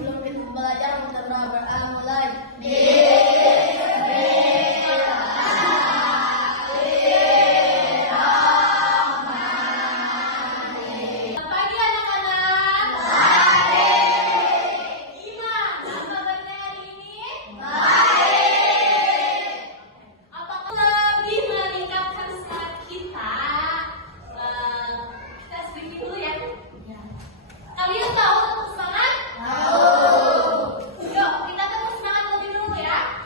sebelum kita belajar kita berdoa mulai. Kalian tahu tepuk semangat? Tahu. Yuk, kita tepuk semangat lebih dulu ya.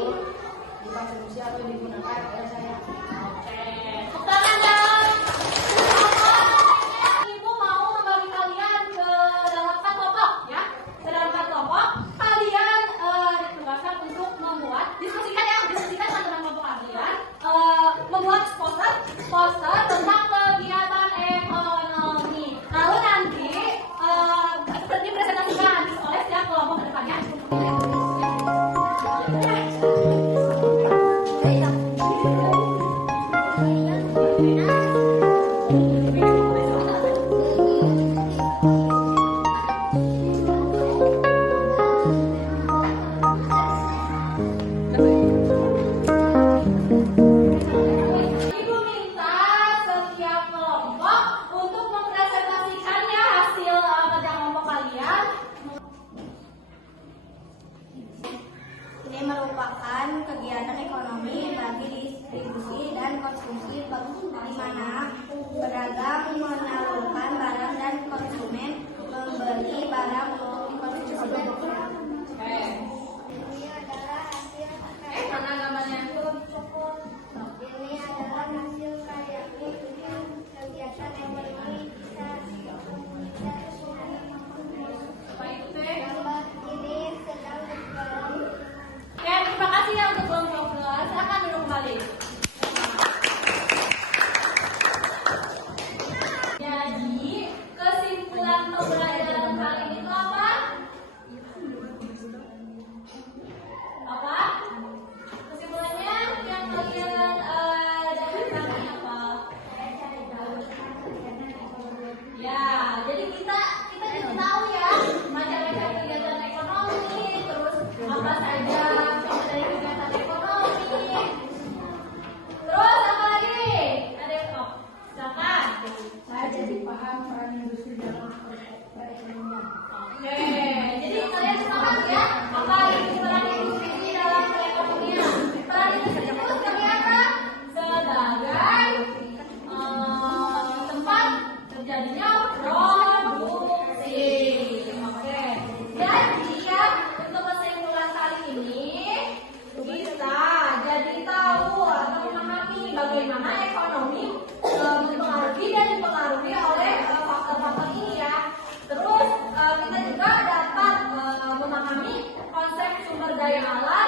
itu dikonstruksi atau digunakan oleh saya. Oke, tepuk tangan dong. Ibu mau membagi kalian ke dalam 4 kelompok ya. Ke dalam 4 kelompok, kalian ditugaskan untuk membuat, diskusikan teman-teman kelompok kalian, membuat poster tentang kegiatan ekonomi. Lalu nanti dipresentasikan oleh setiap kelompok ke depannya. Ibu minta setiap kelompok untuk mempresentasikannya hasil kerja kelompok kalian. Ini merupakan kegiatan ekonomi bagi distribusi dan konsumsi di mana pedagang menyalurkan barang dan konsumen membeli barang untuk konsumsi. Ini adalah hasil mana gambarnya? Ini adalah hasil karya kegiatan ekonomi bisa Apa itu teh? gambar ini sedang dalam. Oke, terima kasih ya untuk kelompok 2. Silakan duduk kembali. Jadi, kesimpulan pembelajaran kali ini itu apa? Apa? Kesimpulannya yang kalian dapatkan apa? Ya, jadi kita jadi tahu ya macam-macam kegiatan ekonomi, terus apa saja dari kegiatan ekonomi. Terus apa lagi? Ada silakan. Saya jadi paham peran industri dalam perekonomian. Oke, jadi kalian sepakat ya apa itu peran industri dalam perekonomian? Peran industri itu sebagai apa? Sebagai tempat terjadinya produksi. Oke, jadi ya untuk kesimpulan kali ini bisa jadi tahu atau memahami bagaimana ekonomi mempengaruhi dan dipengaruhi oleh faktor-faktor ini ya. Terus kita juga dapat memahami konsep sumber daya alam